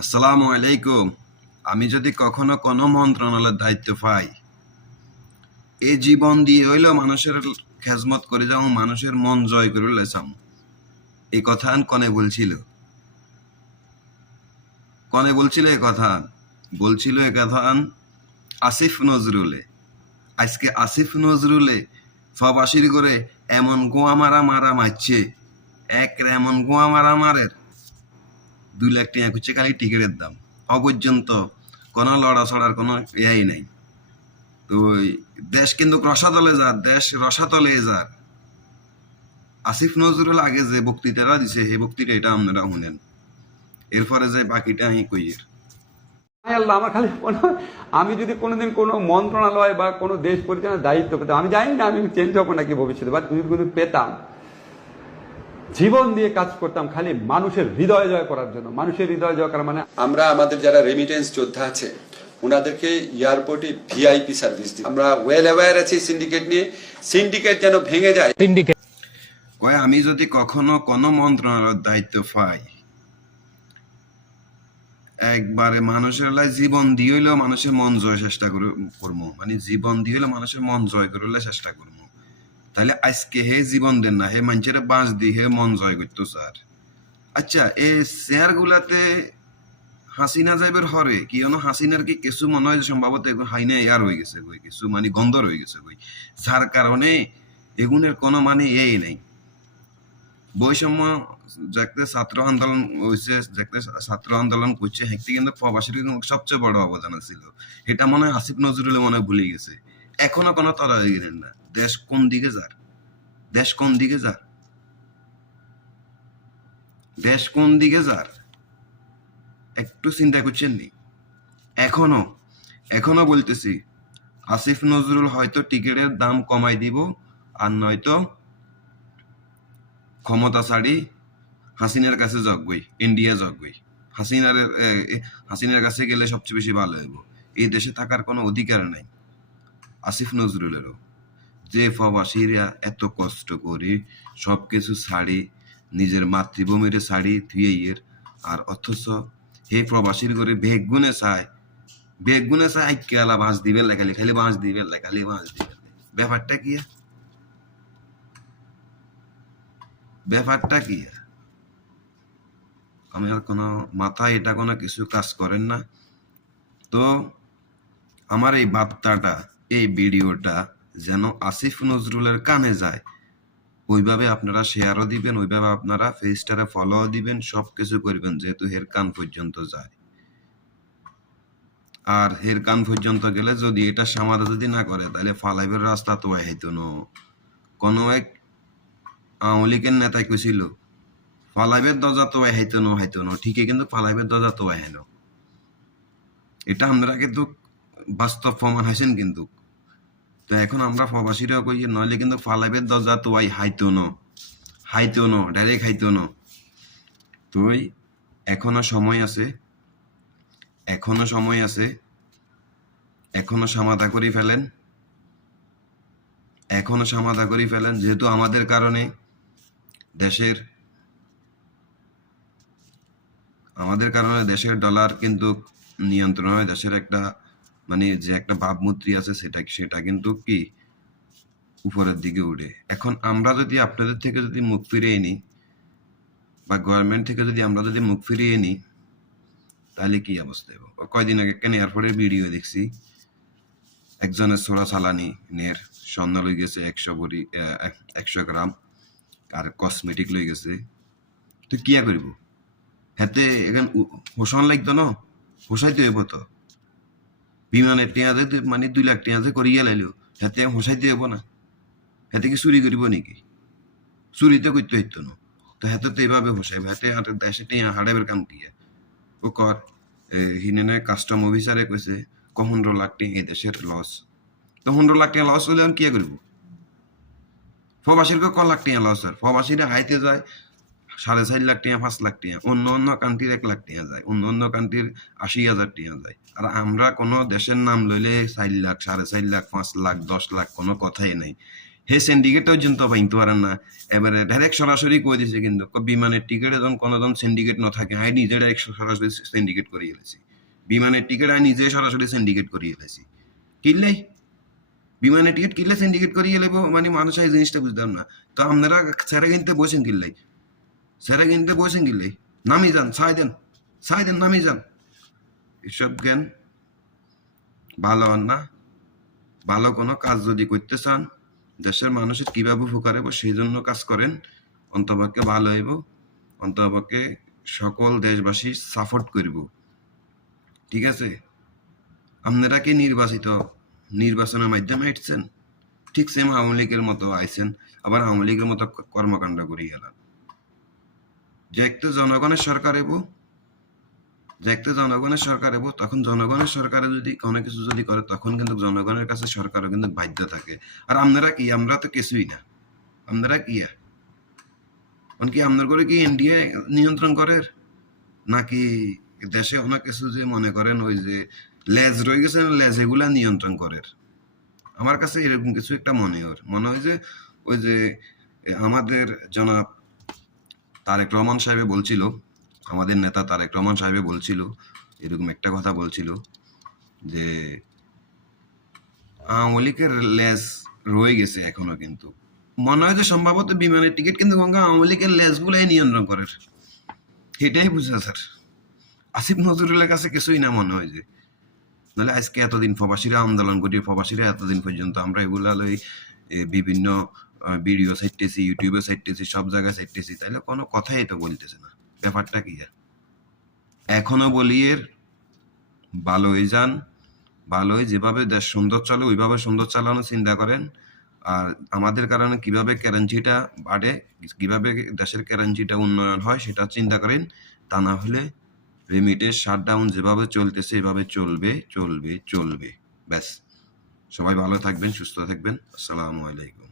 আসসালামু আলাইকুম। আমি যদি কখনো কোনো মন্ত্রণালয়ের দায়িত্ব পাই, এই জীবন দিয়ে হইলেও মানুষের খেজমত করে যাও, মানুষের মন জয় করে লেছাম। এই কথা কনে বলছিল, এই কথা বলছিল, এ কথা আসিফ নজরুলে। আজকে আসিফ নজরুলে ফবাসির করে এমন গোয়া মারা মারা মারছে, এমন গোয়া মারা মারের 2 লাখ টাকা হচ্ছে খালি টিকিটের দাম। অপর্যন্ত কোনো লড়াছড়ার কোনো ইয়েই নাই। তো দেশ কিন্তু রসাতলে যার, দেশ রসাতলে যার। আসিফ নজরুল আগে যে বক্তৃতাটা দিছে সেই বক্তৃতা এটা আপনারা শুনেন, এরপরে যে বাকিটা আমি কইয়ের। আল্লাহ, আমার খালি মনে হয় আমি যদি কোনোদিন কোনো মন্ত্রণালয় বা কোনো দেশ পরিচালনার দায়িত্ব পেতাম, আমি জানি না আমি চেঞ্জ হবো নাকি ভবিষ্যতে, বা যদি কোনো পেতাম, জীবন দিয়ে কাজ করতাম খালি মানুষের হৃদয় জয় করার জন্য। মানুষের হৃদয় জয় করা মানে আমরা আমাদের যারা রেমিটেন্স যোদ্ধা আছে ওনাদেরকে এয়ারপোর্টে ভিআইপি সার্ভিস দিই। আমরা ওয়েল অ্যাওয়্যার আছি সিন্ডিকেট নিয়ে, সিন্ডিকেট যেন ভেঙে যায়। কয় আমি যদি কখনো কোনো মন্ত্রণালয়ের দায়িত্ব পাই, একবারে মানুষের লাই জীবন দিয়ে হইলেও মানুষের মন জয় চেষ্টা করবো, মানে জীবন দিয়ে হইলেও মানুষের মন জয় করলে চেষ্টা করবো। তাহলে আজকে হে জীবন দেন না, হে মানুষের বাঁচ দিয়ে হে মন জয় করতো স্যার। আচ্ছা, এই চেয়ার গুলাতে হাসিনা যাইবের হরে কি হাসিনার কি কিছু মনে হয় সম্ভবত হাইনা এয়ার হয়ে গেছে কই, কিছু মানে গন্ধ রয়ে গেছে কই, যার কারণে এগুনের কোনো মানে এই নাই। বৈষম্য যাতে ছাত্র আন্দোলন হয়েছে, যাতে ছাত্র আন্দোলন করছে, হেঁটে কিন্তু প্রবাসীর সবচেয়ে বড় অবদান ছিল। এটা মনে হয় আসিফ নজরুল মনে হয় ভুলে গেছে। এখনো কোনো তরা গেলেন না। দেশ কোন দিকে যার, দেশ কোন দিকে যার, দেশ কোন দিকে যার একটু চিন্তা করছেন নি? এখনো এখনো বলতেছি, আসিফ নজরুল হয়তো টিকিটের দাম কমাই দিব, আর নয়তো ক্ষমতা ছাড়ি হাসিনার কাছে জগবই, ইন্ডিয়া জগবই। হাসিনার কাছে গেলে সবচেয়ে বেশি ভালো হইব। এই দেশে থাকার কোনো অধিকার নাই আসিফ নজরুলেরও। যে প্রবাসীরা এত কষ্ট করে সবকিছু ছাড়ি, নিজের মাতৃভূমির ছাড়ি ধুয়ে আর অথচ হে প্রবাসীর করে বেগুনে চায়, আইকেলা বাঁশ দিবে লেখালি, খালি বাঁশ দিবে লেখালি, বাঁশ দিবে। ব্যাপারটা কি? ব্যাপারটা কি? আমার কোনো মাথায় এটা কোনো কিছু কাজ করেন না। তো আমার এই বার্তাটা, এই ভিডিওটা যেন আসিফ নজরুলের কানে যায়, ওইভাবে আপনারা শেয়ারও দিবেন, ওইভাবে আপনারা পেজটারে ফলো দিবেন, সব কিছু করবেন, যেহেতু হের কান পর্যন্ত যায়। আর হের কান পর্যন্ত গেলে যদি এটা সমাধা যদি না করে, তাহলে ফালাইবের রাস্তা তো হইতো না। কোনো এক আওয়ামী লীগের নেতাই কইছিল ফালাইবের দরজা তো হইতো না, ঠিকই কিন্তু ফালাইবের দরজা তো হেন। এটা আমরা কিন্তু বাস্তব প্রমাণ হয়েছেন কিন্তু। তো এখন আমরা প্রবাসীরা কই, নইলে কিন্তু ফালাইবের দরজা তো হাইতো ন, ডাইরেক্ট হাইতো ন। তুই এখনো সময় আছে, এখনো সমাধা করে ফেলেন, যেহেতু আমাদের কারণে দেশের ডলার কিন্তু নিয়ন্ত্রণ হয়, দেশের একটা মানে যে একটা ভাবমূর্তি আছে সেটা কিন্তু কি উপরের দিকে উঠে। এখন আমরা যদি আপনাদের থেকে যদি মুখ ফিরিয়ে নিই, বা গভর্নমেন্ট থেকে যদি আমরা যদি মুখ ফিরিয়ে নিই, তাহলে কি অবস্থা হবে? কয়দিন আগে কেন এয়ারপোর্টের ভিডিও দেখছি, একজনের সোরা চালানি নের স্বর্ণ লই গেছে 100 গ্রাম, আর কসমেটিক লই গেছে। তুই কিয়া করব? হাতে এখন হোসন লাগতো না, হোসাইতে হইব তো। বিমানের টেঁয়াজে মানে 2 লাখ টেঁয়াজে করিয়া লাইলো, হাতে হোসাইতে হইব না? হাতে কি চুরি করিব নাকি? চুরি তো করতে হইতো না। তো হাতে তো এইভাবে হোসাইব, হাতে দেশে টেঁয়া হাড়াইবের কাম কি? ও কর হিনে কাস্টম অফিসারে কইছে 15 লাখ টাকা এই দেশের লস। তো 15 লাখ টাকা লস হলে কি করবো? প্রবাসীর ক লাখ টাকা লস? আর প্রবাসীরা হাইতে যায় 4.5 লাখ টাকা, 5 লাখ টাকা, অন্য কান্ট্রির 1 লাখ টাকা যায়, অন্য কান্ট্রির 80,000 টাকা যায়। আর আমরা কোনো দেশের নাম লইলে 4 লাখ, 4.5 লাখ, 5 লাখ, 10 লাখ কোনো কথাই নাই। হে সিন্ডিকেট পর্যন্ত পাইতে পারেন না, এবারে ডাইরেক্ট সরাসরি কই দিছে কিন্তু বিমানের টিকিটে যখন কোনোজন সিন্ডিকেট ন থাকে আই নিজে ডাইরেক্ট সরাসরি সিন্ডিকেট করিয়ে এলেছি, বিমানের টিকিট আই নিজে সরাসরি সিন্ডিকেট করিয়ে এলেছি। কিনলেই বিমানের টিকিট কিনলে সিন্ডিকেট করিয়ে এলেব, মানে মানুষ এই জিনিসটা বুঝতাম না। তো আপনারা স্যারে কিনতে বসেন কিনলেই, স্যারে কিনতে বসেন কিনলেই নামি যান, ছাই দেন নামি যান। এসব জ্ঞান ভালো হন না। ভালো কোনো কাজ যদি করতে চান, দেশের মানুষের কিভাবে উপকার হইব সেই জন্য কাজ করেন, অন্তপক্ষে ভালো হইব, অন্তপক্ষে সকল দেশবাসী সাপোর্ট করব। ঠিক আছে? আপনারা কি নির্বাচনের মাধ্যমে হাঁটছেন? ঠিক সেম আওয়ামী লীগের মতো আইছেন, আবার আওয়ামী লীগের মতো কর্মকাণ্ড করি গেলাম। যে একটা জনগণের সরকার হইব, তখন জনগণের সরকারে যদি কোনো কিছু যদি করে তখন কিন্তু জনগণের কাছে সরকারও কিন্তু বাধ্য থাকে। আর আপনারা কি? আমরা তো কিছুই না। আপনারা কি? কি আপনার করে কি ইন্ডিয়া নিয়ন্ত্রণ করে, নাকি দেশে অনেক কিছু যে মনে করেন ওই যে লেজ রয়ে গেছে, লেজ এগুলা নিয়ন্ত্রণ করে? আমার কাছে এরকম কিছু একটা মনে হয় যে ওই যে আমাদের জনাব তারেক রহমান সাহেব বলছিল, আমাদের নেতা তারেক রহমান সাহেব বলছিল, এরকম একটা কথা বলছিল যে আওয়ামী লীগের লেজ রয়ে গেছে এখনো, কিন্তু মনে হয় যে সম্ভবত বিমানের টিকিট কিন্তু আওয়ামী লীগের লেজগুলাই নিয়ন্ত্রণ করে। এটাই বুঝা স্যার। আসিফ নজরুলের কাছে কিছুই না মনে হয় যে, নাহলে আজকে এতদিন প্রবাসীরা আন্দোলন করি, প্রবাসীরা এতদিন পর্যন্ত আমরা এগুলা লই বিভিন্ন ভিডিও সাইটতেছি, ইউটিউবে সাইটতেছি, সব জায়গায় সাইটতেছি, তাইলে কোনো কথাই তো বলতেছে না। ব্যাপারটা কি? এখনো বলি এর ভালোই যান, ভালোই যেভাবে দেশ সুন্দর চলে ওইভাবে সুন্দর চালানোর চিন্তা করেন। আর আমাদের কারণে কিভাবে কারেন্সিটা বাড়ে, কিভাবে দেশের কারেন্সিটা উন্নয়ন হয় সেটা চিন্তা করেন। তা না হলে রেমিটেন্স শাটডাউন যেভাবে চলতেছে এভাবে চলবে। ব্যাস, সবাই ভালো থাকবেন, সুস্থ থাকবেন। আসসালামু আলাইকুম।